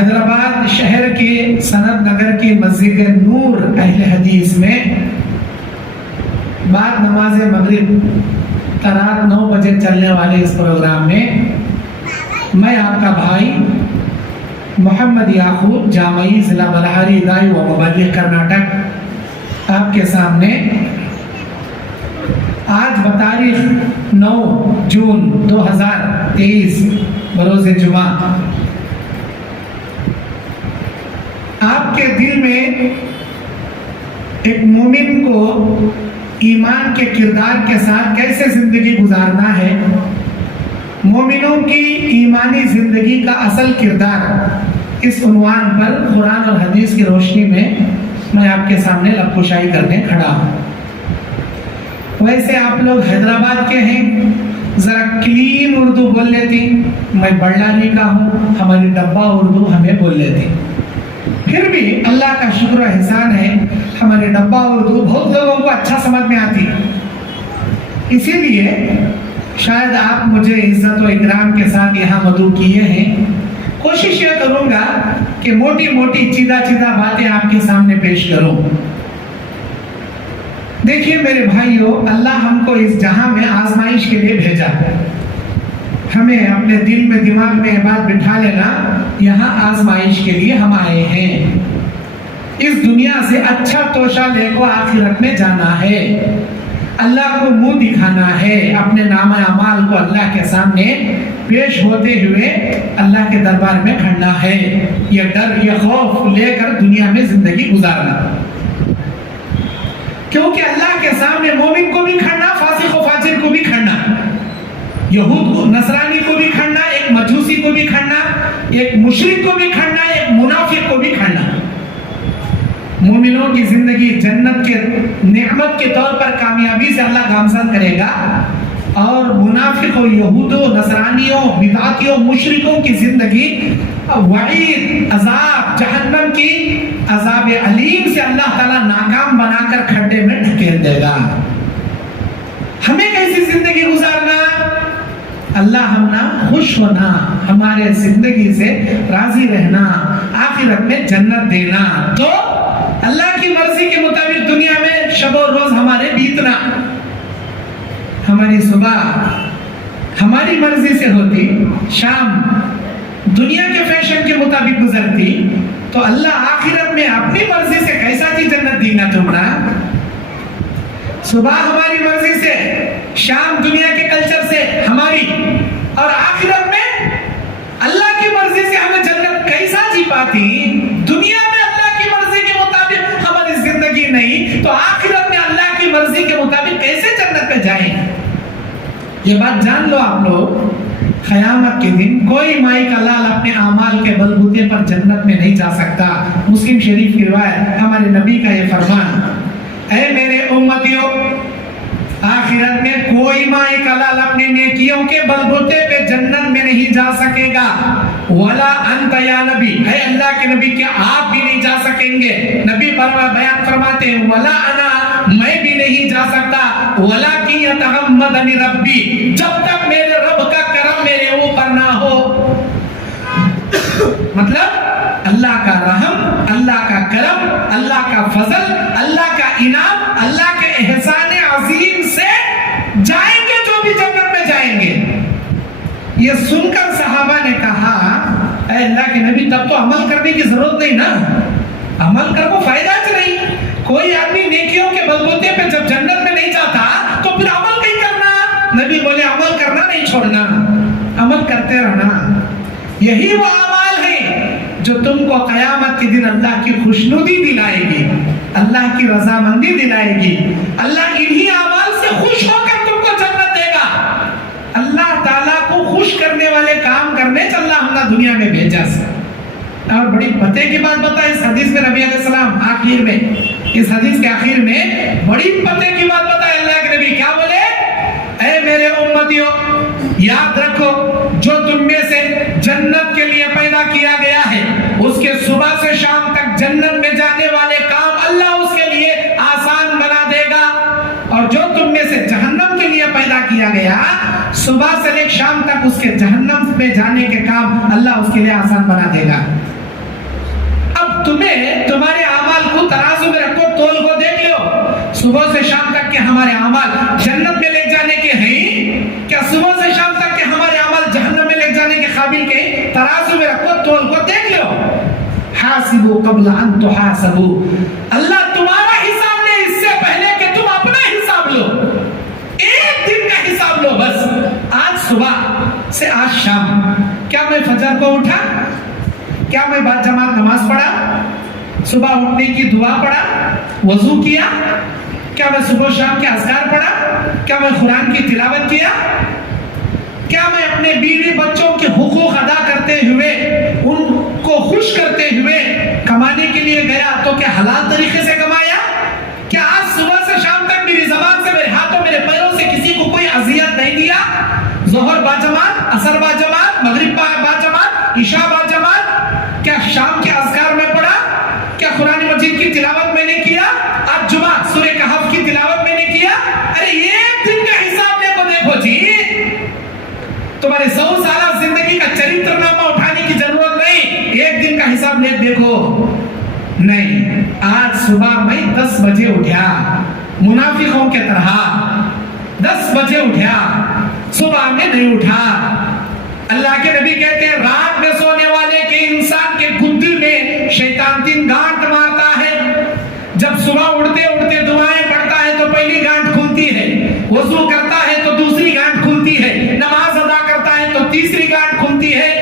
حیدرآباد شہر کے سند نگر کی مسجد نور اہل حدیث میں بعد نماز مغرب رات 9 بجے چلنے والے اس پروگرام میں میں آپ کا بھائی محمد یعقوب جامعی ضلع بلہاری دائی و مبلغ کرناٹک آپ کے سامنے آج بتاریخ 9 جون 2023 بروز جمعہ آپ کے دل میں ایک مومن کو ایمان کے کردار کے ساتھ کیسے زندگی گزارنا ہے، مومنوں کی ایمانی زندگی کا اصل کردار، اس عنوان پر قرآن اور حدیث کی روشنی میں آپ کے سامنے لب کشائی کرنے کھڑا ہوں۔ ویسے آپ لوگ حیدرآباد کے ہیں، ذرا کلین اردو بول لیتی، میں بڑلانی کا ہوں، ہماری ڈبہ اردو ہمیں بول لیتی، پھر بھی اللہ کا شکر و احسان ہے ہمارے ڈبہ اردو بہت لوگوں کو اچھا سمجھ میں آتی، اسی لیے شاید آپ مجھے عزت و اکرام کے ساتھ یہاں مدعو کیے ہیں۔ کوشش یہ کروں گا کہ موٹی موٹی چیدہ باتیں آپ کے سامنے پیش کروں۔ دیکھیے میرے بھائیوں، اللہ ہم کو اس جہاں میں آزمائش کے لیے بھیجا، ہمیں اپنے دل میں دماغ میں یہ بات بٹھا لینا، یہاں آزمائش کے لیے ہم آئے ہیں، اس دنیا سے اچھا توشہ لے کو آخرت میں جانا ہے، اللہ کو منہ دکھانا ہے، اپنے نام اعمال کو اللہ کے سامنے پیش ہوتے ہوئے اللہ کے دربار میں کھڑنا ہے، یہ ڈر یہ خوف لے کر دنیا میں زندگی گزارنا، کیونکہ اللہ کے سامنے مومن کو بھی کھڑنا، فاسق و فاجر کو بھی کھڑنا، یہود کو نصرانی کو بھی کھڑنا، ایک مجوسی کو بھی کھڑنا، ایک مشرک کو بھی کھڑنا، ایک منافق کو بھی کھڑنا۔ مومنوں کی زندگی جنت کے نعمت کے طور پر کامیابی سے اللہ گامزن کرے گا، اور منافقوں، یہودوں، نصرانیوں، بدعتیوں، مشرکوں کی زندگی وعید، عذاب، جہنم کی عذاب علیم سے اللہ تعالیٰ ناکام بنا کر کھڈے میں ڈھکیل دے گا۔ ہمیں کیسی زندگی گزارنا؟ اللہ ہمنا خوش ہونا، ہمارے زندگی سے راضی رہنا، آخرت میں جنت دینا، تو اللہ کی مرضی کے مطابق دنیا میں شب و روز ہمارے بیتنا، ہماری صبح ہماری مرضی سے ہوتی، شام دنیا کے فیشن کے مطابق گزرتی، تو اللہ آخرت میں اپنی مرضی سے کیسا جی جنت دینا تمہارا؟ صبح ہماری مرضی سے، شام دنیا کے کلچر سے ہماری، اور آخرت میں اللہ کی مرضی سے ہمیں جنت کیسا جی پاتی؟ دنیا میں اللہ کی مرضی کے مطابق ہماری زندگی نہیں، تو آخرت میں اللہ کی مرضی کے مطابق کیسے جنت میں جائیں؟ یہ بات جان لو آپ لوگ، قیامت کے دن کوئی مائی کا لال اپنے اعمال کے بلبوتے پر جنت میں نہیں جا سکتا۔ مسلم شریف کی روایت، ہمارے نبی کا یہ فرمان، اے میرے امتیوں، آخرت میں کوئی مائی کا لال اپنے نیکیوں کے بلبوتے پہ جنت میں نہیں جا سکے گا، ولا انت یا نبی، اے اللہ کے نبی، کیا آپ بھی نہیں جا سکیں گے؟ نبی بیان فرماتے ہیں، ولا انا، میں بھی نہیں جا سکتا، ولکن یتغمدنی ربی، جب تک میرے رب کا کرم میرے اوپر نہ ہو۔ مطلب اللہ کا رحم، اللہ کا کرم، اللہ کا فضل، اللہ کا انعام، اللہ کے احسان عظیم سے جائیں گے جو بھی جنت میں جائیں گے۔ یہ سن کر صحابہ نے کہا، اے اللہ کے نبی، تب تو عمل کرنے کی ضرورت نہیں نا، عمل کر کو فائدہ نہیں، کوئی آدمی نیکیوں کے بلبوتے پہ جب جنت میں نہیں جاتا تو پھر عمل نہیں کرنا۔ نبی بولے عمل کرنا نہیں چھوڑنا، عمل کرتے رہنا، یہی وہ اعمال ہیں جو تم کو قیامت کے دن اللہ کی خوشنودی دلائے گی، اللہ کی رضامندی دلائے گی، اللہ انہی اعمال سے خوش ہو کر تم کو جنت دے گا۔ اللہ تعالیٰ کو خوش کرنے والے کام کرنے سے اللہ ہم نے دنیا میں بھیجا سے۔ اور بڑی پتے کی بات بتائے اس حدیث میں نبی علیہ السلام آخر میں، اس حدیث کے آخر میں بڑی پتے کی بات بتائے اللہ کے نبی، کیا بولے؟ اے میرے امتیوں، یاد رکھو جو تم میں سے جنت کے لیے پیدا کیا گیا ہے، اس کے صبح سے شام تک جنت میں جانے والے کام اللہ اس کے لیے آسان بنا دے گا، اور جو تم میں سے جہنم کے لیے پیدا کیا گیا، صبح سے لے شام تک اس کے جہنم میں جانے کے کام اللہ اس کے لیے آسان بنا دے گا۔ صبح سے شام تک کے ہمارے اعمال جنت میں لے جانے کے ہیں کیا؟ صبح سے شام تک کے ہمارے اعمال جہنم میں لے جانے کے قابل کے؟ ترازو میں رکھو، تول کو دیکھ لو. حاسبوا قبل ان تحاسبوا، اللہ تمہارا حساب لے اس سے پہلے کہ تم اپنا حساب لو. ایک دن کا حساب لو بس. آج صبح سے آج شام کیا میں فجر کو اٹھا؟ کیا میں بعد جماعت نماز پڑھا؟ صبح اٹھنے کی دعا پڑھا؟ وضو کیا؟ کیا میں صبح شام کے اذکار پڑھا؟ کیا میں قرآن کی تلاوت کیا؟ کیا میں اپنے بیوی بچوں کے حقوق ادا کرتے ہوئے ان کو خوش کرتے ہوئے کمانے کے لیے گیا تو کیا حلال طریقے سے کمایا؟ کیا آج صبح سے شام تک میری زبان سے، میرے ہاتھوں میرے پیروں سے کسی کو کوئی اذیت نہیں دیا؟ ظہر با جماعت، عصر با جماعت، مغرب با جماعت، عشاء با جماعت. کیا شام کے اذکار میں پڑھا؟ کیا قرآن مجید کی تلاوت میں نے کیا؟ آج جمعہ سورہ کہف کی تلاوت میں نے کیا؟ ارے ایک دن کا حساب لے کو دیکھو جی. تمہارے 100 سالہ زندگی کا چریتر نامہ اٹھانے کی ضرورت نہیں، ایک دن کا حساب لے دیکھو. نہیں، آج صبح میں 10 بجے اٹھا، منافقوں کے طرح 10 بجے اٹھا، صبح میں نہیں اٹھا. اللہ کے نبی کہتے ہیں رات میں سونے والے کے انسان کے گدی میں شیطان 3 گانٹ مارتا ہے. جب صبح اٹھتے اٹھتے دعائیں پڑھتا ہے تو پہلی گانٹ کھلتی ہے، وضو کرتا ہے تو دوسری گانٹ کھلتی ہے، نماز ادا کرتا ہے تو تیسری گانٹ کھلتی ہے.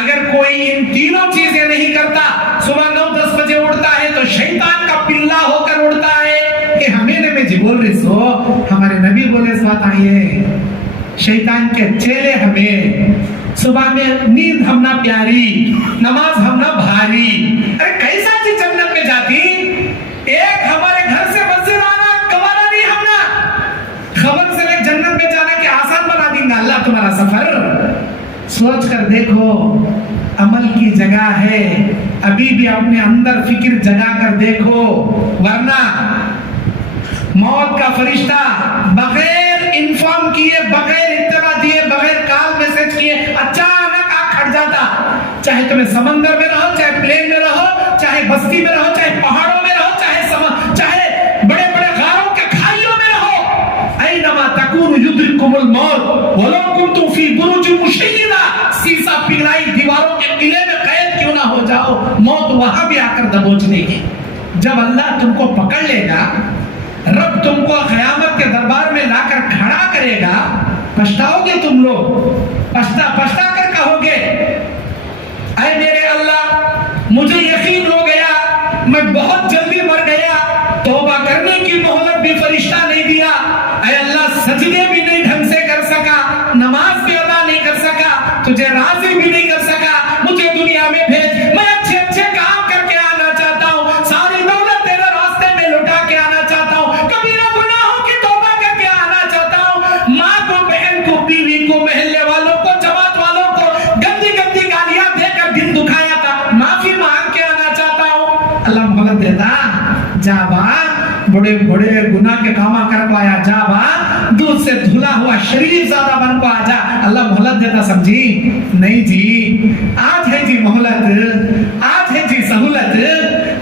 اگر کوئی ان تینوں چیزیں نہیں کرتا، صبح 9-10 بجے اٹھتا ہے تو شیطان کا پلہ ہو کر اڑتا ہے کہ ہمیں نبی جی بول رہے سو، ہمارے نبی بولے سوات آئیے. شیطان کے چیلے ہمیں صبح میں نیند ہم نہ پیاری، نماز ہم نہ بھاری. ارے کیسا چیز جنت میں جاتی؟ ایک ہمارے گھر سے مسجد آنا گوارا نہیں، ہم نہ خبر سے لے جنت میں جانا کہ آسان بنا دیں گا اللہ تمہارا سفر. سوچ کر دیکھو، عمل کی جگہ ہے، ابھی بھی اپنے اندر فکر جگا کر دیکھو. ورنہ موت کا فرشتہ بغیر انفارم کیے، بغیر اطلاع دیے، بغیر کال میسج کیے اچانک آ کھڑ جاتا. چاہے تمہیں سمندر میں رہو، چاہے پلین میں رہو، چاہے بستی میں رہو، چاہے پہاڑوں میں رہو، چاہے بڑے بڑے غاروں کے کھائیوں میں رہو. اینما تکون یدرککم الموت ولو کنتم فی بروج مشیدہ. سیسا پگھلائی دیواروں کے قلعے میں قید کیوں نہ ہو جاؤ، موت وہاں بھی آ کر دبوچنے کی. جب اللہ تم کو پکڑ لے گا، رب تم کو قیامت کے دربار میں لا کر کھڑا کرے گا، پچھتاؤ گے تم لوگ، پچھتا کر کہو گے اے میرے اللہ مجھے یقین ہو گیا میں بہت جلدی مر گیا، توبہ کرنے کی مہلت بھی فرشتہ نہیں دیا. اے اللہ سجدے بھی نہیں ڈھنگ سے کر سکا، نماز بھی ادا نہیں کر سکا، تجھے راضی بھی نہیں کر سکا، مجھے دنیا میں بھیج، میں اچھے اچھے کام کر کے آنا چاہتا ہوں، ساری دولت تیرے راستے میں لٹا کے آنا چاہتا ہوں، کبیرہ گناہوں کی توبہ کر کے آنا چاہتا ہوں، ماں کو، بہن کو، بیوی کو، محلے والوں کو، جماعت والوں کو گندی گندی گالیاں دے کر دل دکھایا تھا، معافی مانگ کے آنا چاہتا ہوں. اللہ مہلت دیتا، جا با بڑے بڑے گناہ کے کاما کر کو آیا، جا با دودھ سے دھلا ہوا شریف زیادہ بن کو آ جا. اللہ مہلت دیتا سمجھی؟ نہیں جی، آج ہے جی مہلت، آج ہے جی سہولت،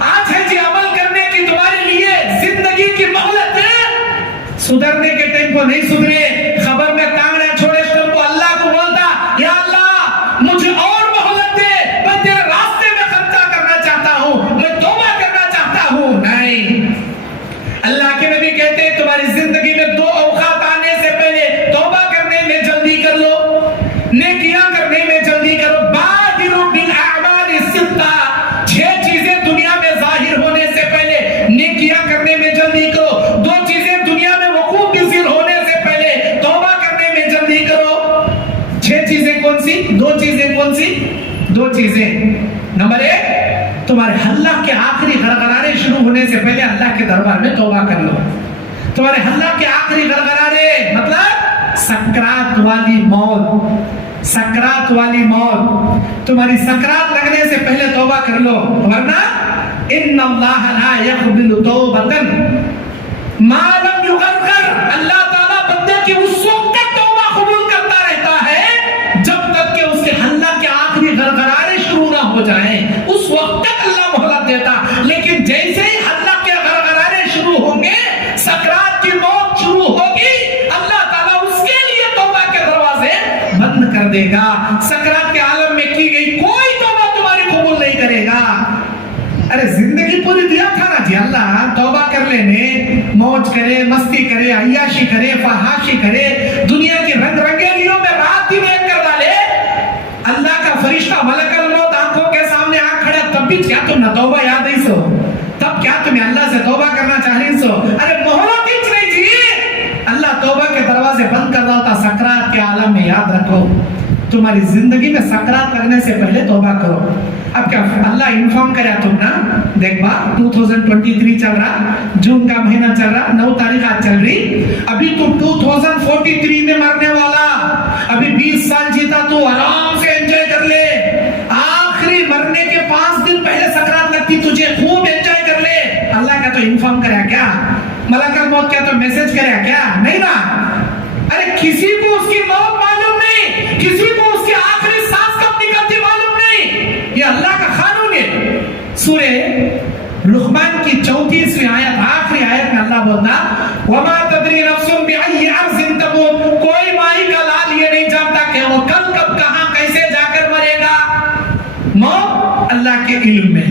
آج ہے جی عمل کرنے کی تمہارے لیے زندگی کی مہلت. سدھرنے کے ٹائم کو نہیں سدھرے، خبر میں کانگڑا چھوڑے تم کو اللہ کو بولتا یا اللہ مجھے اور مہلت دے، میں تیرے راستے میں خرچہ کرنا چاہتا ہوں، میں توبہ کرنا چاہتا ہوں. نہیں، اللہ کے نبی کہتے ہیں تمہاری زندگی میں 2 اوقات آنے سے پہلے توبہ کرنے میں جلدی کر لو، نیکیاں کرنے میں جلدی کرو. بادروا بالاعمال الستہ، 6 چیزیں دنیا میں ظاہر ہونے سے پہلے نیکیاں کرنے میں جلدی کرو. 2 چیزیں دنیا میں وقوع پذیر ہونے سے پہلے توبہ کرنے میں جلدی کرو. 6 چیزیں کون سی؟ 2 چیزیں کون سی؟ 2 چیزیں. نمبر 1، تمہارے اللہ کے آخری غرغرانے شروع ہونے سے پہلے اللہ کے دربار میں توبہ کر لو. تمہارے اللہ کے آخری غرغرانے مطلب سکرات والی موت، سکرات والی موت، تمہاری سکرات لگنے سے پہلے توبہ کر لو. ورنہ ان اللہ لا يقبل توبۃ ما لم یغرغر، اللہ تعالیٰ بندے کی اس وقت تک توبہ قبول کرتا رہتا ہے جب تک کہ اس کے اللہ کے آخری غرغرانے شروع نہ ہو جائیں، اس وقت تک اللہ مہلت دیتا. لیکن جیسے ہی اللہ کے غرغرانے شروع ہوں گے، سکرات دے گا. سکرات کے عالم میں کی گئی کوئی توبہ تمہاری قبول نہیں کرے گا. ارے زندگی پوری دیا تھا نا جی اللہ, توبہ کر لینے, موج کرے, مستی کرے, عیاشی کرے, فحاشی کرے, دنیا کی رنگ رنگیلیوں میں رات دن ایک کر ڈالے. اللہ کا فرشتہ ملک الموت آنکھوں کے سامنے آ کھڑا, تب بھی کیا تم نہ توبہ یاد نہیں سو, تب کیا تمہیں اللہ سے توبہ کرنا چاہ رہی سو. ارے مہلت ہی نہیں جی, اللہ توبہ کے دروازے بند کر رہا تھا. سکرات کے عالم میں یاد رکھو, تمہاری زندگی میں سکرات لگنے سے پہلے توبہ کرو. اب کیا اللہ انفارم کرے تم نا, دیکھ با 2023 چل رہا, جون کا مہینہ چل رہا, 9 تاریخ آج چل رہی, ابھی تم 2043 میں مرنے والا, ابھی 20 سال جیتا تو آرام سے انجوائے کر لے. آخری مرنے کے 5 دن پہلے سکرات لگتی, تجھے خوب انجوائے کر لے. اللہ کا تو انفارم کرے کیا, ملک الموت کیا تو میسج کرے کیا, نہیں نا. ارے کسی کو اس کی موت معلوم نہیں, کسی کو اس کی آخری سانس کب نکلتی معلوم نہیں. یہ اللہ کا قانون ہے. سورہ لقمان کی 34ویں آیت, آخری آیت میں اللہ بولتا, وما تدری نفس بأي ارض تموت, کوئی مائی کا لال یہ نہیں جانتا کہ وہ کل کب کہاں کیسے جا کر مرے گا. موت اللہ کے علم میں,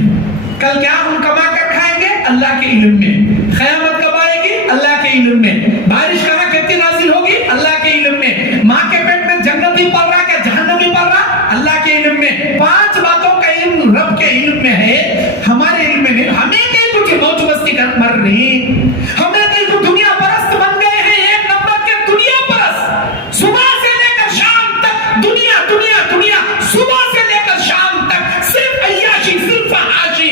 کل کیا ہم کما کر کھائیں گے اللہ کے علم میں, قیامت کب آئے گی اللہ کے علم میں, بارش کہاں کتنی نازل ہوگی اللہ کے علم میں, ماں کے پیٹ میں جنت ہی پڑ رہا کہ جہنم ہی پڑ رہا اللہ کے علم میں. 5 باتوں کا علم رب کے علم میں ہے, ہمارے علم میں نہیں. ہمیں کہیں کچھ موج مستی کر مر رہی, ہمیں کہیں کچھ دنیا پرست بن گئے ہیں, 1 نمبر کے دنیا پرست. صبح سے لے کر شام تک دنیا دنیا دنیا, صبح سے لے کر شام تک صرف عیاشی, صرف فحاشی.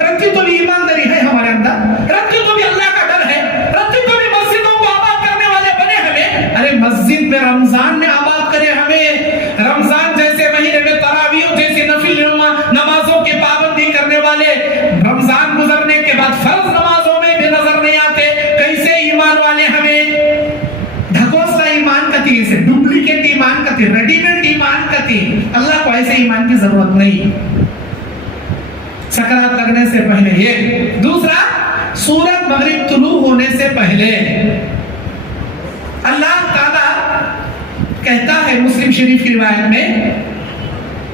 رکھتی تو بھی ایمانداری ہے ہمارے اندر, رکھتی تو بھی اللہ کا ڈر ہے, رکھتی تو بھی مسجدوں کو آباد کرنے والے بنے ہمیں. ارے مسجد میں رمضان میں آباد کرے ہمیں, رمضان جیسے مہینے میں تراویح جیسے نفل نمازوں کی پابندی کرنے والے رمضان گزرنے کے بعد فرض نمازوں میں بھی نظر نہیں آتے. کیسے ایمان والے ہمیں, ڈھکوسلا ایمان کا تھی, اسے ڈپلیکیٹ ایمان کا تھی, ریڈی میڈ ایمان کا تھی. اللہ کو ایسے ایمان کی ضرورت نہیں. سکرات لگنے سے پہلے یہ. دوسرا, سورج مغرب طلوع ہونے سے پہلے اللہ تعالیٰ کہتا ہے مسلم شریف کی روایت میں,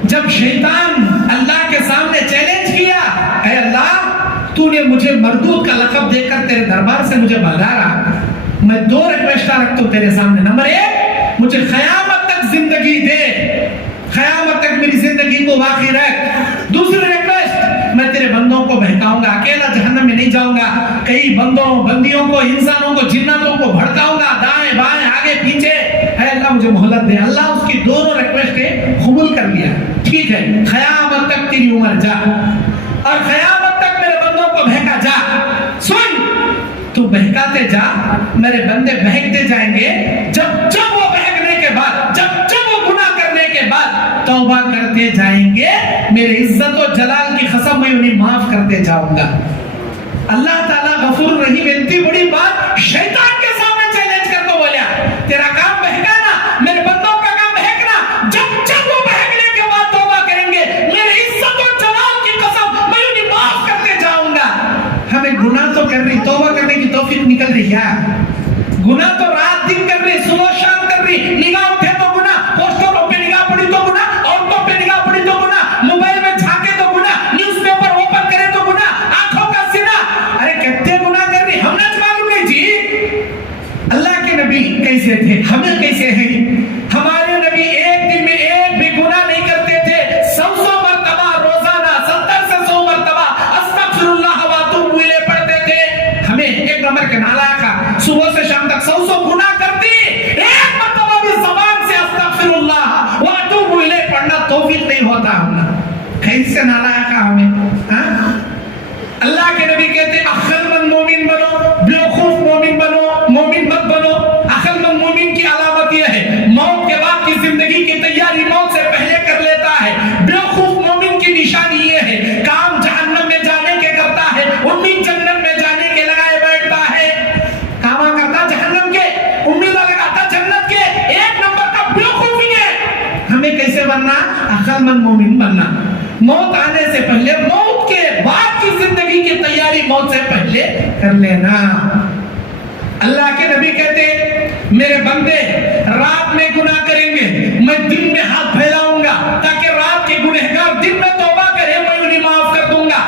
جب شیطان اللہ کے سامنے چیلنج کیا, اے اللہ تو نے مجھے مردود کا لقب دے کر تیرے دربار سے مجھے بھگا رہا, میں 2 ریکویسٹاں رکھتا ہوں تیرے سامنے. نمبر 1, مجھے قیامت تک زندگی دے, قیامت تک میری زندگی کو باقی رکھ. دوسری ریکویسٹ, میں تیرے بندوں کو بہکاؤں گا, اکیلا جہنم میں نہیں جاؤں گا, کئی بندوں بندیوں کو, انسانوں کو, جناتوں کو بھڑکاؤں گا, دائیں بائیں آگے پیچھے. اے اللہ مجھے مہلت دے. اللہ اس کی دونوں ریکویسٹیں قبول کر لیا, ٹھیک ہے, قیامت تک تیری عمر جا, اور قیامت تک میرے بندوں کو بہکا جا. سن, تو بہکاتے جا, میرے بندے بہکتے جائیں گے. جب وہ بہکنے کے بعد, جب وہ گناہ کرنے کے بعد توبہ کرتے جائیں گے, میرے عزت و جلال کی قسم میں انہیں معاف کرتے جاؤں گا. اللہ تعالیٰ غفور رحیم. اتنی بڑی بات شیطان کے سامنے چیلنج کر تو بولیا, تیرا کام بہکانا, میرے بندوں کا کام بہکنا. جب وہ بہکنے کے بعد توبہ کریں گے, میرے عزت و جلال کی قسم میں انہیں معاف کرتے جاؤں گا. ہمیں گناہ تو کر رہی, توبہ کرنے کی توفیق نکل رہی ہے. گناہ تو رات دن کر رہی, صبح شام کر رہی. نگاہ اٹھے تو گناہ, پوسٹروں پہ نگاہ پڑی تو گناہ, عورتوں پہ نگاہ پڑی تو گناہ, موبائل میں جھانکے تو گناہ, نیوز پیپر اوپن کرے تو گناہ, آنکھوں کا سینہ. ارے کتنے گناہ کر رہی, ہم نے معلوم نہیں جی. اللہ کے نبی کیسے تھے, ہمیں کیسے ہیں. ہمارے نبی ایک دن میں ایک بھی گناہ نہیں کرتے تھے. 100 مرتبہ روزانہ 70 سے 100 مرتبہ استغفر اللہ واتوب الیہ پڑھتے تھے. ہمیں 1 نمبر کے نالائق کا صبح سے شام تک 100 گناہ کرتی, ایک مرتبہ بھی زبان سے استغفر اللہ واتوب الیہ پڑھنا توفیق نہیں ہوتا. ہم کیسے نالائق کا ہمیں. اللہ کے نبی کہتے عقل مند مومن بنو, بیوقوف مومن بنو, مومن مت بنو. عقل مند مومن کی علامت یہ ہے, موت کے بعد کی زندگی کی تیاری موت سے پہلے کر لیتا ہے. بیوقوف مومن کی نشانی یہ ہے, کام جہنم میں جانے کے کرتا ہے, امید جنت میں جانے کے لگائے بیٹھتا ہے. کام کرتا جہنم کے, امید لگاتا جنت کے. 1 نمبر کا بیوقوف ہی ہے. ہمیں کیسے بننا, عقل مند مومن بننا. موت آنے سے پہلے, موت کے بعد کی زندگی کی تیاری موت سے پہلے کر لینا. اللہ کے نبی کہتے میرے بندے رات میں گناہ کریں گے, میں دن میں ہاتھ پھیلاؤں گا تاکہ رات کے گنہگار دن میں توبہ کرے، میں انہیں معاف کر دوں گا۔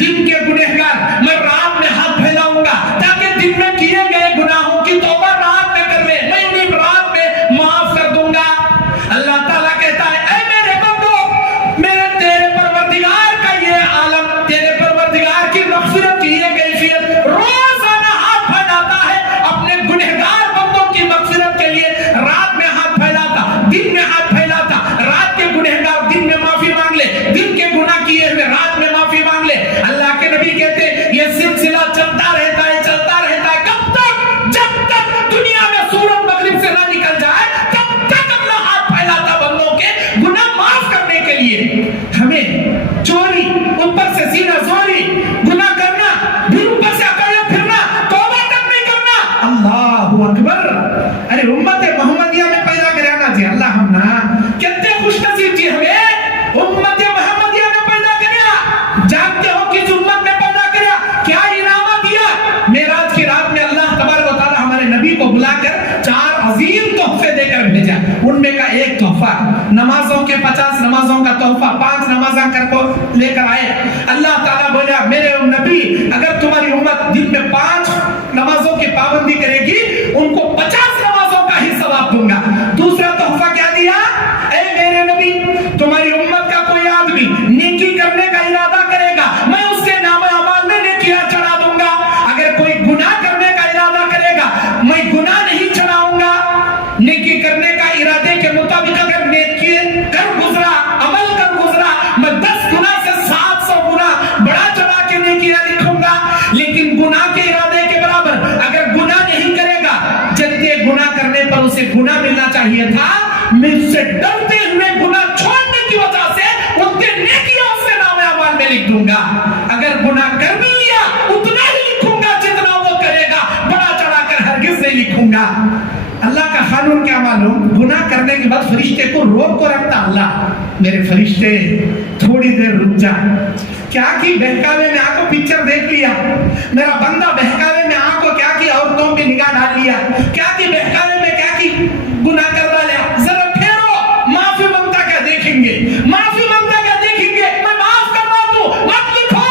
دن کے گنہگار میں رات میں ہاتھ پھیلاؤں گا تاکہ دن میں کیے گئے گناہوں کی توبہ رات میں کر لے، میں انہیں رات میں معاف کر دوں گا۔ اللہ تعالیٰ کہتا ہے اے میرے بندو، میرے تیرے پروردگار کا یہ عالم، تیرے پروردگار کی مغفرت کی یہ کیفیت، روزانہ ہاتھ پھیلاتا ہے اپنے گنہگار بندوں کی مغفرت کے لیے، رات میں ہاتھ پھیلاتا، دن میں ہاتھ پھیلاتا، رات کے گنہگار دن میں معافی مانگ لے، دن کے گناہ کیے ہوئے رات میں معافی مانگ لے۔ اللہ کے نبی کہتے یہ سلسلہ چلتا رہتا ہے، چلتا رہتا ہے، کب تک؟ جب تک دنیا میں سورج مغرب سے نہ نکل جائے تب تک اللہ ہاتھ پھیلاتا بندوں کے گناہ معاف کرنے کے لیے۔ ہمیں چوری، اوپر سے سینہ زوری، گناہ کرنا، پھر اوپر سے اکڑے پھرنا، توبہ تک نہیں کرنا۔ اللہ اکبر! ارے امت محمدیہ میں پیدا کرانا جی اللہ ہم نا کتنے خوش نصیب جی، ہمیں امت محمدیہ میں پیدا کریا۔ جانتے ہو کس امت میں پیدا کریا، کیا انعامات دیا؟ معراج کی رات میں اللہ تبارک و تعالی ہمارے نبی کو بلا کر 4 عظیم تحفے دے کر بھیجا۔ ان میں کا ایک تحفہ نمازوں کے 50 نمازوں کا تحفہ، 5 نمازاں کر کو لے کر آئے۔ اللہ تعالیٰ بولا میرے نبی اگر تمہاری امت دن میں 5 نمازوں کی پابندی کرے گی ان کو 50 نمازوں کا ہی ثواب دوں گا۔ دوسرا تحفہ کیا دیا؟ اے میرے نبی تمہاری امت کا کوئی آدمی نیکی کرنے کا ارادہ کرے گا، میں اس کے نام اعمال میں نیکیاں چڑھا دوں گا۔ اگر کوئی گناہ کرنے کا ارادہ کرے گا میں گناہ نہیں چڑھاؤں گا۔ نیکی کرنے کا ارادے کے مطابق اگر نیکی کر گزرا، عمل کر گزرا، میں 10 گناہ سے 700 گناہ بڑا چڑھا کے نیکیاں لکھوں گا۔ لیکن گناہ کے ارادے کے برابر اگر گناہ نہیں کرے گا، جتنے گناہ کرنے پر اسے گناہ ملنا چاہیے تھا، مجھ سے ڈرتے ہوئے گناہ چھوڑنے کی وجہ سے اتنے نیکیاں اس کے نام اعمال میں لکھ دوں گا۔ اگر گناہ کر بھی لیا اتنا ہی لکھوں گا جتنا وہ کرے گا، بڑا چڑھا کر ہرگز نہیں لکھوں گا۔ اللہ کا قانون کیا معلوم؟ گناہ کرنے کے بعد فرشتے کو روک کو رکھتا اللہ، میرے فرشتے تھوڑی دیر رک جا۔ کیا کی بہکاوے میں آ کو پکچر دیکھ لیا، میرا بندہ بہکاوے میں آ کو کیا کی عورتوں پہ نگاہ ڈال لیا، کیا کی بہکاوے میں کیا کی گناہ کر ڈالیا، ذرا پھیرو معافی مانگتا کیا دیکھیں گے، معافی مانگتا کیا دیکھیں گے، میں معاف کرنا تو مت لکھو۔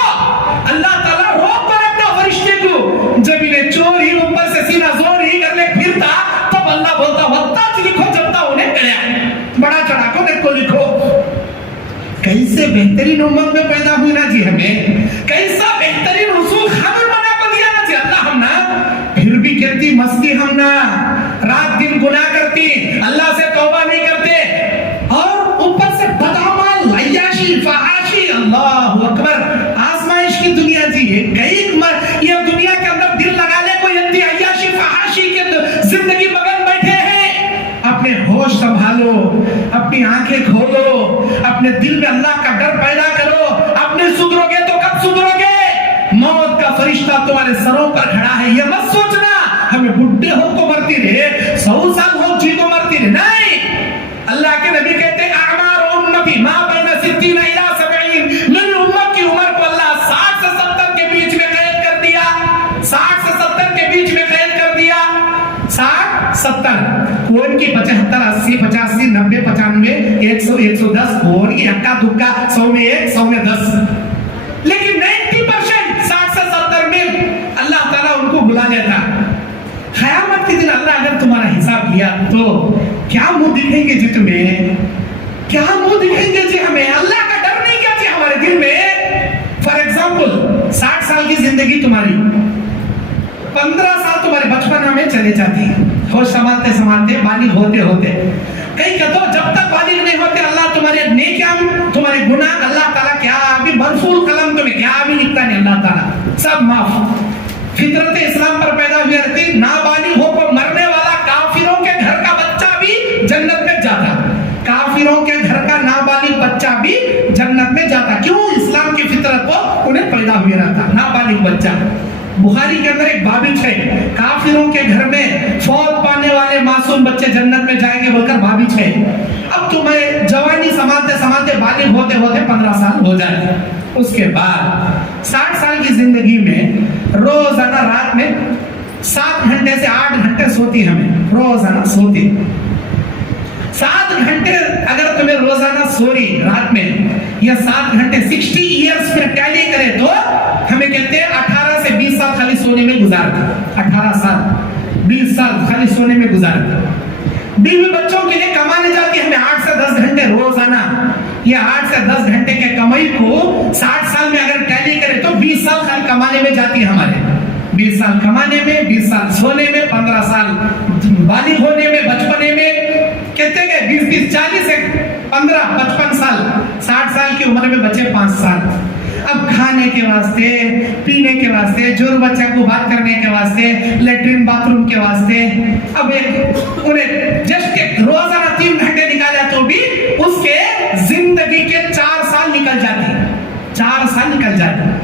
اللہ تعالیٰ روک کر رکھتا فرشتے کو، جب انہیں چور ہی اوپر سے سینہ زور ہی کر لے پھرتا تب اللہ بولتا وقت لکھو جبتا انہیں کریا، بڑا چڑھا کو دیکھ کو لکھو۔ کیسے بہترین امت میں پیدا ہوئی نا جی، ہمیں کیسا بہترین رسول خبر بنا کو دیا نا جی اللہ ہم نا، پھر بھی کہتی مستی ہم نا، رات دن گناہ کرتی، اللہ سے توبہ نہیں کرتے، اور اوپر سے بدعمل، عیاشی، فحاشی، اللہ اکبر! آزمائش کی دنیا جی ہے، یہ دنیا کے اندر دل لگا لے کوئی اتنی عیاشی فحاشی کے زندگی مگن بیٹھے ہیں۔ اپنے ہوش سنبھالو، اپنی آنکھیں کھولو، اپنے دل میں اللہ کا ڈر پیدا کرو۔ اپنے سدھرو گے تو کب سدھرو گے؟ موت کا فرشتہ تمہارے سروں پر کھڑا ہے، یہ مت سوچنا ہمیں بڈھے ہو کو مرتی رہے، 100 سال ہو جی کو مرتی رہے، نہیں۔ اللہ کے نبی کہتے ہیں اعمار امتی ما بین 60 الی 70، میری امت کی عمر کو اللہ 60 سے 70 کے بیچ میں قید کر دیا، 60 سے 70 کے بیچ میں قید کر دیا، 60 70 کون کی 75 80 85 90 95 100 110 اور یہ اکا دکا 100 میں 1 100 میں 10، لیکن 90% 60 سے 70 میں اللہ تعالیٰ ان کو بلا لیتا۔ قیامت کے دن اللہ اگر تمہارا حساب لیا تو کیا منہ دکھیں گے جی تمہیں؟ کیا منہ دکھیں گے جی ہمیں؟ اللہ کا ڈر نہیں کیا جی ہمارے دل میں؟ فار ایگزامپل 60 سال کی زندگی تمہاری، 15 سال تمہارے بچپن میں چلے جاتی، ہوش سنبھالتے سنبھالتے بالغ ہوتے ہوتے، کہیں کہ تو جب تک بالغ نہیں ہوتے اللہ تمہارے نیکیاں تمہارے گناہ اللہ تعالیٰ کیا ابھی مرفوع قلم تمہیں کیا بھی لکھتا نہیں، اللہ تعالیٰ سب معاف۔ فطرت اسلام پر پیدا ہوئی رہتی، نابالغ ہو کو مرنے والا کافروں کے گھر کا بچہ بھی جنت میں جاتا، کافروں کے گھر کا نابالغ بچہ بھی جنت میں جاتا، کیوں؟ اسلام کی فطرت کو انہیں پیدا ہوئی رہتا نابالغ بچہ۔ بخاری کے اندر ایک بابچ ہے، کافروں کے گھر میں فوت پانے والے معصوم بچے جنت میں جائیں گے بول کر بابچ ہے۔ اب تمہیں جوانی سنبھالتے سنبھالتے بالغ ہوتے ہوتے 15 سال ہو جائے، اس کے بعد 60 سال کی زندگی میں روزانہ رات میں 7 گھنٹے سے 8 گھنٹے سوتی، ہمیں روزانہ سوتی، 7 گھنٹے اگر تمہیں روزانہ سوری رات میں یا 7 گھنٹے 60 ایئرس پھر ٹیلی کرے تو ہمیں کہتے ہیں 18 سے 20 سال خالی سونے میں گزار دے. 18 سال 20 سال خالی سونے میں گزار دے. بیوی بچوں کے لیے کمانے جاتی ہے, ہمیں 8 سے 10 گھنٹے روزانہ یا 8 سے 10 گھنٹے کے کمائی کو 60 سال میں اگر ٹیلی کرے تو 20 سال خالی کمانے میں جاتی ہے ہمارے. 20 سال کمانے میں, 20 سال سونے میں, 15 سال بالغ ہونے میں, بچپنے میں, کہتے ہیں 20 40 سے 15 55 سال, 60 سال کی عمر میں بچے 5 سال. اب کھانے کے واسطے, پینے کے واسطے, جور بچہ کو بات کرنے کے واسطے, لیٹرین باتھ روم کے واسطے, اب انہیں جسٹ روزانہ 3 گھنٹے نکالا تو بھی اس کے زندگی کے 4 سال نکل جاتے ہیں. 4 سال نکل جاتے ہیں.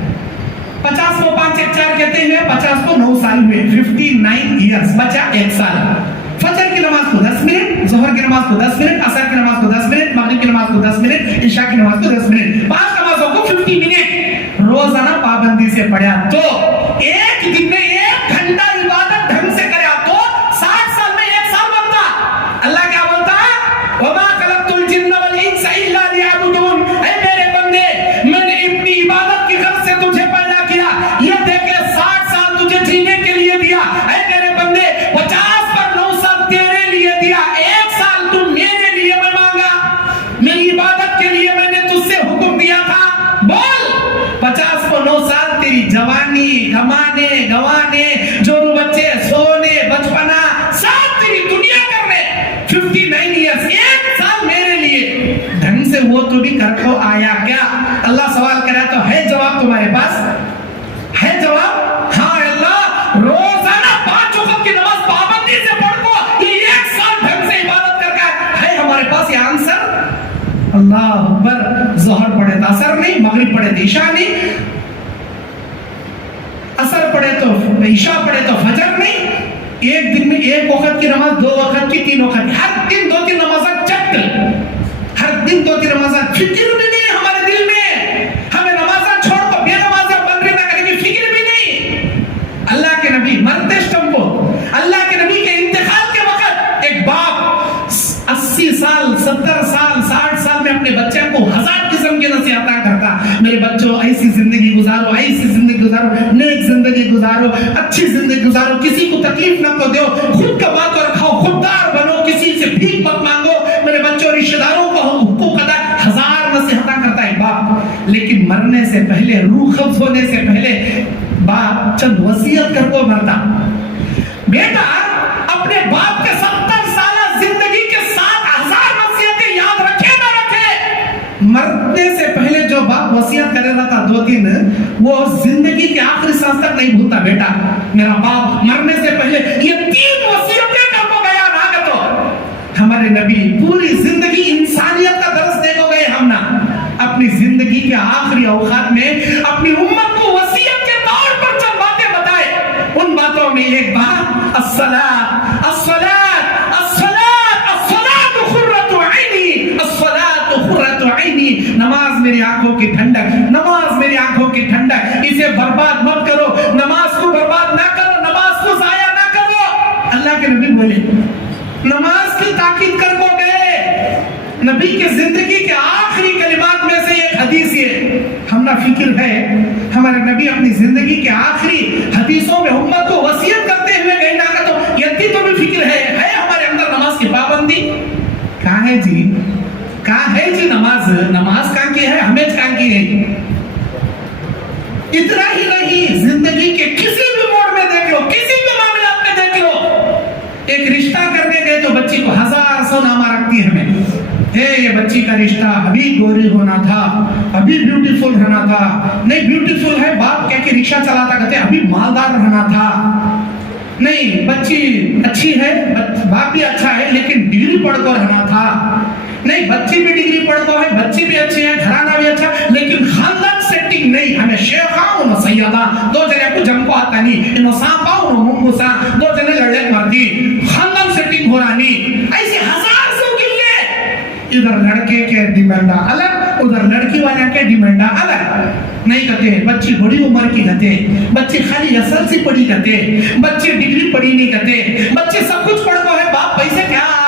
50 کو 5 1 4 کہتے ہیں, 50 کو 9 سال ہوئے, 59 ایئرس, بچا 1 سال. فجر کی نماز کو 10 منٹ, ظہر کی نماز کو 10 منٹ, عصر کی نماز کو 10 منٹ, مغرب کی نماز کو 10 منٹ, عشاء کی نماز کو 10 منٹ, 5 نمازوں کو 50 منٹ روزانہ پابندی سے پڑھا تو ایک دن میں 1 گھنٹہ عبادت ڈھنگ سے کرا تو 60 سال میں 1 سال بنتا. اللہ کیا بولتا ہے, وما خلقت الجن والانس الا ليعبدون, اے میرے بندے میں نے اپنی عبادت کی غرض سے تجھے پیدا کیا, یہ دیکھ 60 سال تجھے جینے کے لیے دیا. اے میرے بندے 50 پر 9 سال تیرے لیے دیا, 1 سال تم میرے لیے میں مانگا, میری عبادت کے لیے میں نے تجھ سے حکم دیا تھا. بول 50 کو 9 سال تیری جوانی, کمانے, گوانے, جورو بچے, سونے, بچپنا, سب تیری دنیا کرنے, 59 ایئرس, 1 سال میرے لیے ڈھنگ سے وہ تو بھی کر کو آیا کیا؟ اللہ سوال کرا تو ہے جواب تمہارے پاس, ہے جواب؟ ہاں اللہ, روزانہ 5 وقت کی نماز پابندی سے پڑھ کو یہ 1 سال ڈھنگ سے عبادت کر کا ہے ہمارے پاس یہ آنسر. اللہ اکبر. ظہر پڑھے تو اثر نہیں, مغرب پڑھے تو عشاء نہیں, اثر پڑھے تو عشاء پڑھے تو فجر نہیں. ایک دن میں 1 وقت کی نماز, 2 وقت کی, 3 وقت کی, ہر دن 2-3 نمازیں چک, ہر دن 2-3 نمازیں. فکر بھی نہیں ہمارے دل میں, ہمیں نمازیں چھوڑ کو بے نمازیں بن رہی نہ کرنے کی فکر بھی نہیں. اللہ کے نبی مرتے اسٹمپو, اللہ کے نبی کے انتقال کے وقت ایک باپ 80 سال 70 سال 60 سال میں اپنے بچے کو 1000 قسم کی نصیحتیں کرتا, میرے بچوں ایسی زندگی گزارو, ایسی زندگی گزارو, نیک زندگی گزارو, اچھی زندگی گزارو, کسی کو تکلیف نہ کو دو, خود کما کر کھاؤ, خوددار بنو, کسی سے بھیک مت مانگو, میرے بچوں رشتہ داروں کو حقوق ادا, 1000 نصیحتیں کرتا ہے باپ. لیکن مرنے سے پہلے, روح قبض ہونے سے پہلے باپ چند وصیت کر کو مرتا. بیٹا اپنے باپ کے 70 سالہ زندگی کے 7000 نصیحتیں یاد رکھے نہ رکھے, مرنے سے پہلے جو باپ وصیت کرے رہا تھا 2-3, وہ زندگی کے آخری سانس تک نہیں بھولتا. بیٹا میرا باپ مرنے سے پہلے یہ 3 وصیتیں کر کو گیا نہ کہ تو ہمارے نبی پوری زندگی انسانیت کا درس دے کو گئے. ہم نا اپنی زندگی کے آخری اوقات میں اپنی امت کو وصیت کے طور پر چند باتیں بتائے. ان باتوں میں ایک بات, الصلاۃ الصلاۃ الصلاۃ الصلاۃ قرۃ عینی, الصلاۃ قرۃ عینی, نماز میری آنکھوں کی ٹھنڈک, نماز میری آنکھوں کی ٹھنڈک, اسے برباد مت کرو, نماز کو برباد نہ کرو, نماز کو ضائع نہ کرو. اللہ کے نبی بولے, نماز کی تاکید کر کو گئے. نبی کی زندگی کے آخری کلمات میں سے ایک حدیث یہ, ہم نا فکر ہے ہمارے نبی اپنی زندگی کے آخری حدیثوں میں امت کو وصیت کرتے ہوئے گئے نہ کہ تو یہ تو بھی فکر ہے ہمارے اندر نماز کی پابندی. کہاں ہے جی, کہاں ہے جی نماز, نماز کہاں کی ہے, ہمیں کہاں کی ہے. اتنا ہی نہیں, زندگی کے کسی بھی موڑ میں دیکھ لو, کسی بھی معاملات میں دیکھ لو, ایک رشتہ کرنے گئے تو بچی کو 1000 سو نامہ رکھتی ہے ہمیں. یہ بچی کا رشتہ ابھی گوری ہونا تھا, ابھی بیوٹیفل رہنا تھا, نہیں بیوٹیفل ہے باپ کہہ کے رکشہ چلاتا کہتے ابھی مالدار رہنا تھا, نہیں بچی اچھی ہے, باپ بھی اچھا ہے لیکن ڈگری پڑھ کر رہنا تھا, نہیں بچی بھی ڈگری پڑھ کر ہے, بچی بھی اچھی ہے, گھرانہ بھی اچھا, لیکن خاندان سیٹنگ نہیں. ہمیں شیخا انہوں سیدہ, 2 جنے کو جم کو آتا نہیں, انہوں سانپا انہوں منگو سا, 2 جنے لڑے مردی, خاندان سیٹنگ ہو رہا نہیں. ایسے 1000 سے ادھر لڑکے کے ڈیمانڈا الگ, ادھر لڑکی والا کے ڈیمانڈا الگ. نہیں کہتے بچی بڑی عمر کی کہتے, بچی خالی اصل سے پڑھی کہتے, بچے ڈگری پڑھی نہیں کہتے, بچے سب کچھ پڑھ کو ہے, باپ پیسے کیا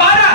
12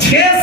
6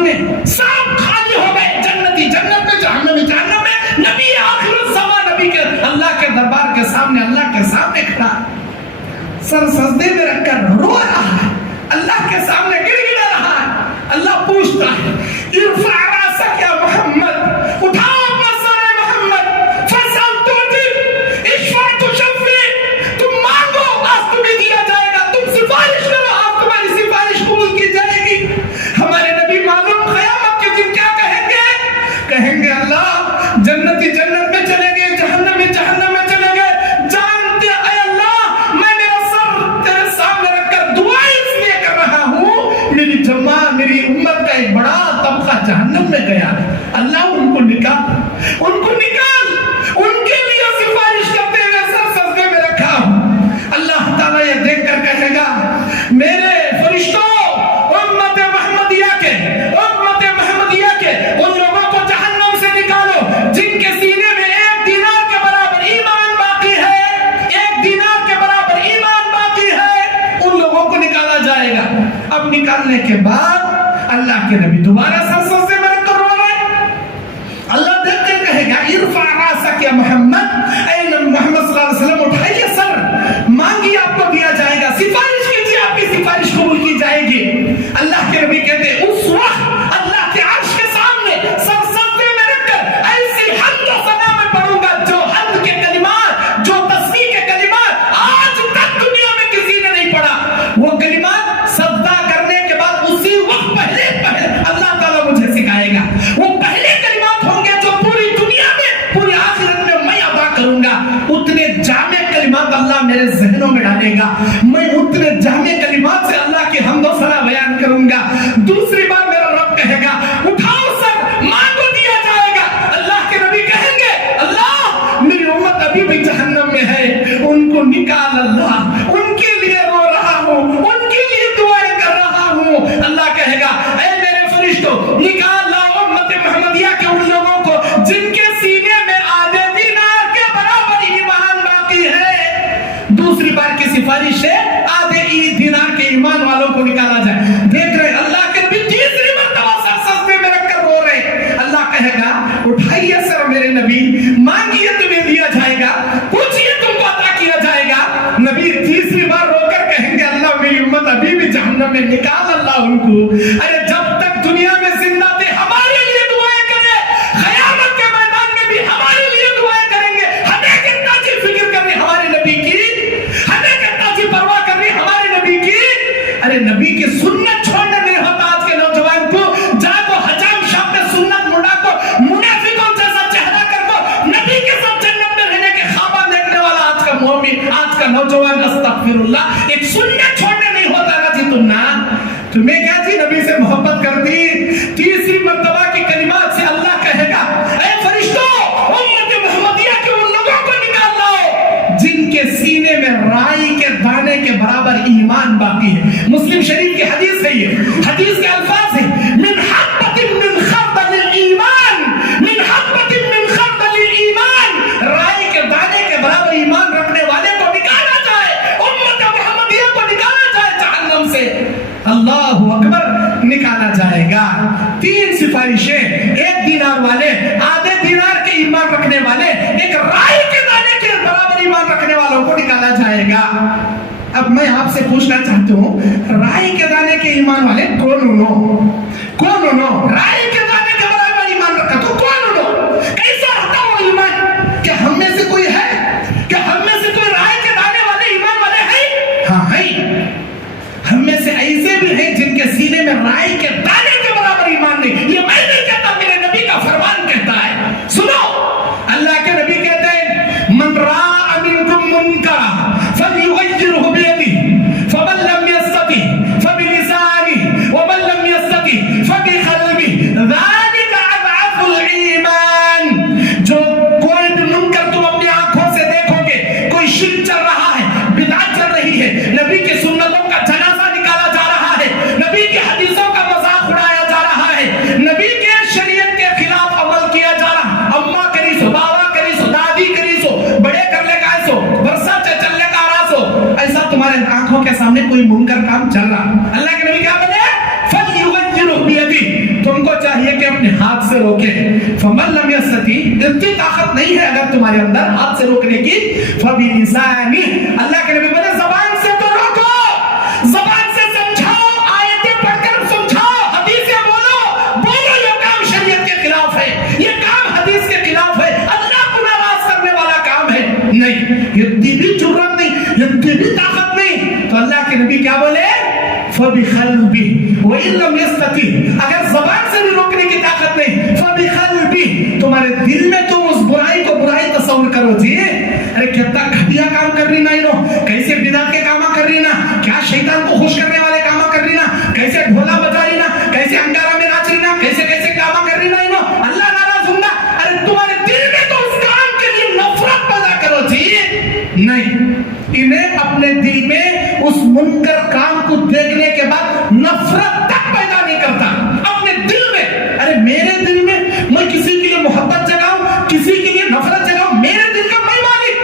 سامنے سب خالی ہو گئے، جنتی جنت میں، جہنمی جہنم میں، نبی آخر الزمان نبی کے اللہ کے دربار کے سامنے، اللہ کے سامنے کھڑا، سر سجدے میں رکھ کر رو رہا ہے، اللہ کے سامنے گڑ گڑا رہا ہے۔ اللہ پوچھتا ہے ارفع راسک یا محمد، اٹھاؤ اپنا سر اے محمد، فسل تعطی، اشفع تشفع، تم مانگو آج تمہیں دیا جائے گا، تم سفارش کرو آج تمہاری سفارش قبول کی جائے گی۔ ہمارے نبی معلوم قیامت کے دن کیا کہیں گے؟ کہیں گے اللہ جنتی جنت میں چلے گئے، جہنم میں جہنم میں چلے گئے، جانتے اے اللہ میں میرا سر تیرے سامنے رکھ کر دعا اس لیے کر رہا ہوں، میری جماعت میری امت کا ایک بڑا طبقہ جہنم میں گیا ہے، اللہ ان کو نکال، ان کو نکال، ان کے لیے سفارش کرتے ہوئے سر سجدے میں رکھا ہوں۔ اللہ تعالیٰ یہ دیکھ کر کہے گا میرے فرشتوں امت محمدیہ کے ان لوگوں کو جہنم سے نکالو جن کے سینے میں 1 دینار کے برابر ایمان باقی ہے، 1 دینار کے برابر ایمان باقی ہے، ان لوگوں کو نکالا جائے گا۔ اب نکالنے کے بعد اللہ کے نبی دوبارہ سر سجدے میں رکھ کر رو رہے، اللہ دیکھ کر کہے گا ارفع راسک یا محمد، اے محمد صلی اللہ علیہ وسلم اٹھائیے سر، مانگیے آپ کو دیا جائے گا، سفارش کیجیے آپ کی سفارش قبول کی جائے گی۔ اللہ کے نبی کہتے ہیں اس وقت اللہ کے عرش کے سامنے سر سجدے میں رکھ کر ایسی حمد و ثنا میں پڑھوں گا جو حمد کے کلمات، جو تسبیح کے کلمات آج تک دنیا میں کسی نے نہیں پڑھا، وہ کلمات سجدہ کرنے کے بعد اسی وقت پہلے اللہ تعالیٰ مجھے سکھائے گا، وہ پہلے کلمات ہوں گے جو پوری دنیا میں پوری آخرت میں میں ادا کروں گا، اتنے جامع کلمات اللہ میرے ذہنوں میں ڈالے گا، میں اتنے جامع کلمات سے اللہ کی حمد و ثنا بیان کروں گا۔ دوسری بار میرا رب کہے گا اٹھاؤ سر، مانگو دیا جائے گا۔ اللہ کے نبی کہیں گے اللہ میری امت ابھی بھی جہنم میں ہے، ان کو نکال اللہ، ان کے لیے رو رہا ہوں، ان کے لیے دعائیں کر رہا ہوں۔ اللہ کہے گا اے میرے فرشتوں نکال لاؤ امت محمدیہ کے ان لوگوں کو جن کے سینے میں آدھے دینار کے برابر ایمان باقی ہے۔ دوسری بار کی سفارش ہے آدھے دینار کے ایمان والوں کو نکالا جائے۔ دیکھ رہے اللہ کے نبی تیسری مرتبہ سر سجدے میں رکھ کر رو رہے، اللہ کہے گا اٹھائیے سر میرے نبی، مانگیے تمہیں دیا جائے گا، پوچھئے تم کو عطا کیا جائے گا۔ نبی تیسری بار رو کر کہیں گے اللہ میری امت ابھی بھی جہنم میں، نکال اللہ ان کو۔ ارے جب تک دنیا میں زندہ تھے ہمارے لیے دعائیں کرے، قیامت کے میدان میں بھی ہمارے لیے دعائیں کریں گے۔ ہمیں کتنا جی فکر کرنی ہمارے نبی کی، ہمیں کتنا جی پرواہ کرنی ہمارے نبی کی۔ ارے نبی کی سنت چھوڑنے نہیں ہوتا آج کے نوجوان کو، جا کو حجام شاپ میں سنت مڑا کو منافقوں جیسا چہرہ کر کو نبی کے ساتھ جنت میں رہنے کے خوابہ دیکھنے والا آج کا مومن، آج کا نوجوان، استغفر اللہ، ایک سنت چھوڑنے نہیں ہوتا نا جی تم نا، تمہیں کیا جی نبی سے محبت کرتی۔ تیسری مرتبہ کی کلمات سے اللہ کہے گا اے فرشتوں امت محمدیہ کے ان لوگوں کو نکال لاؤ جن کے سینے میں رائی کے دانے کے برابر ایمان باقی ہے۔ مسلم شریف کی حدیث ہے، یہ حدیث کے الفاظ ہیں من حبۃ من خردل الایمان، من حبۃ من خردل الایمان، رائی کے دانے کے برابر ایمان رکھنے والے کو نکالا جائے، امت محمدیہ کو نکالا جائے جہنم سے، اللہ اکبر، نکالا جائے گا۔ 3 سفارشیں، 1 دینار والے، آدھے دینار کے ایمان رکھنے والے، ایک رائی کے دانے کے برابر ایمان رکھنے والوں کو نکالا جائے گا۔ اب میں آپ سے پوچھنا چاہتا ہوں رائی کے دانے کے ایمان والے کون انہوں؟ رائی کے دانے کے برابر ایمان رکھا تو کون انہوں؟ کیسا رہتا وہ ایمان؟ کیا ہم میں سے کوئی ہے؟ کیا ہم میں سے کوئی رائی کے دانے والے ایمان والے ہیں؟ ہاں ہیں، ہم میں سے ایسے بھی ہیں جن کے سینے میں رائی کے دانے کے برابر ایمان نہیں۔ یہ میں نہیں کہتا، میرے نبی کا فرمان کہتا ہے۔ سنو اللہ کے نبی کہتے ہیں من راء منکم منکرا فلیغیرہ بیدہ فمن لم یستطع فبلسانہ ومن لم یستطع فبقلبہ روکے. فمن لم یستطع، اتنی طاقت نہیں ہے اگر تمہارے اندر ہاتھ سے روکنے کی، فبلسانہ، اللہ کے نبی بولے زبان سے تو روکو، زبان سے سمجھاؤ، آیتیں پڑھ کر سمجھاؤ، حدیثیں بولو، یہ کام شریعت کے خلاف ہے، یہ کام حدیث کے خلاف ہے، اللہ کو ناراض کرنے والا کام ہے. نہیں، اتنی بھی جرأت نہیں، اتنی بھی طاقت نہیں. تو اللہ کے نبی کیا بولے؟ فبقلبہ وإن لم يستطع، اگر زبان سے بھی روکنے کی طاقت نہیں، فبقلبہ، تمہارے دل میں تم اس برائی کو برائی تصور کرو. جی ارے کتنا گھٹیا کام کر رہی نا، انہوں کیسے بدعت کے کام کر رہی نا، کیا شیطان کو خوش کرنے والے کام کر رہی نا، کیسے ڈھولا بجا رہی نا، کیسے انگارہ میں ناچ رہی نا، کیسے کیسے کام کر رہی نا، انہوں اللہ ناراض ہوں گا. ارے تمہارے دل میں تو اس کام کے لیے نفرت پیدا کرو. جی نہیں، انہیں اپنے دل میں اس منکر کام کو دیکھنے کے بعد نفرت تک پیدا نہیں کرتا اپنے دل میں. ارے میرے دل میں میں کسی کے لیے محبت جگاؤں، کسی کے لیے نفرت جگاؤں، میرے دل کا میں مالک.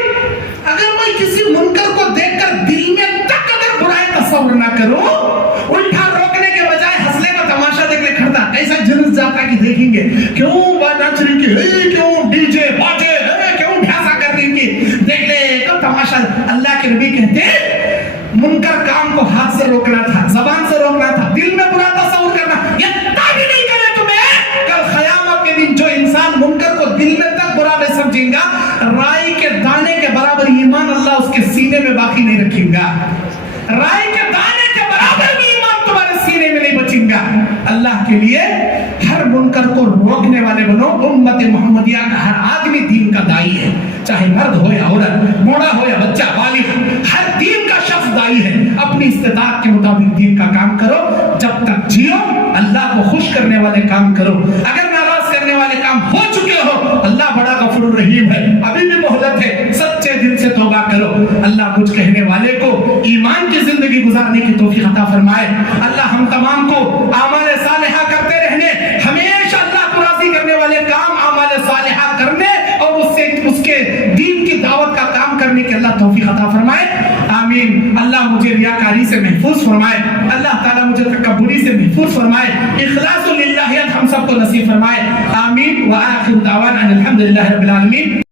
اگر میں کسی منکر کو دیکھ کر دل میں تک اگر برائی تصور نہ کروں، الٹا روکنے کے بجائے ہنسنے کا تماشا دیکھ لے کھڑتا، ایسا جلس جاتا کہ دیکھیں گے کیوں ناچ رہی کی، کیوں ڈی جے باجے، کیوں ڈھیاسا کر رہی کی، دیکھ لے تو تماشا. اللہ کے نبی کہتے ہیں منکر کام کو ہاتھ سے روکنا تھا، زبان سے روکنا تھا، دل میں برا تصور کرنا یہ بھی نہیں کرے تمہیں. کل قیامت کے دن جو انسان منکر کو دل میں تک برا نہیں سمجھے گا، رائی کے دانے کے برابر ایمان اللہ اس کے سینے میں باقی نہیں رکھے گا. رائی کے دانے کے برابر بھی ایمان تمہارے سینے میں نہیں بچے گا. اللہ کے لیے ہر منکر کو روکنے والے بنو. امت محمدیہ کا ہر آدمی دین کا دائی ہے، چاہے مرد ہو یا عورت، بوڑھا ہو یا بچہ بالغ، ہر دین کا شخص دائی ہے. اپنی استطاعت کے مطابق دین کا کام کرو، جب تک جیو اللہ کو خوش کرنے والے کام کرو. اگر ناراض کرنے والے کام ہو چکے ہو، اللہ بڑا غفور الرحیم ہے، ابھی بھی مہلت ہے، سچے دل سے توبہ کرو. اللہ مجھ کہنے والے کو ایمان کی زندگی گزارنے کی توفیق عطا فرمائے. اللہ ہم تمام کو اعمال صالحہ کرتے رہنے، ہمیشہ اللہ کو راضی کرنے والے کام اعمال صالحہ کرنے اور اس کے دین کی دعوت کا کام کرنے کے اللہ توفیق عطا فرمائے. آمین. اللہ مجھے ریاکاری سے محفوظ فرمائے، اللہ تعالیٰ مجھے تکبری سے محفوظ فرمائے، اخلاص للہیت ہم سب کو نصیب فرمائے. آمین. وآخر دعوانا الحمدللہ رب العالمین.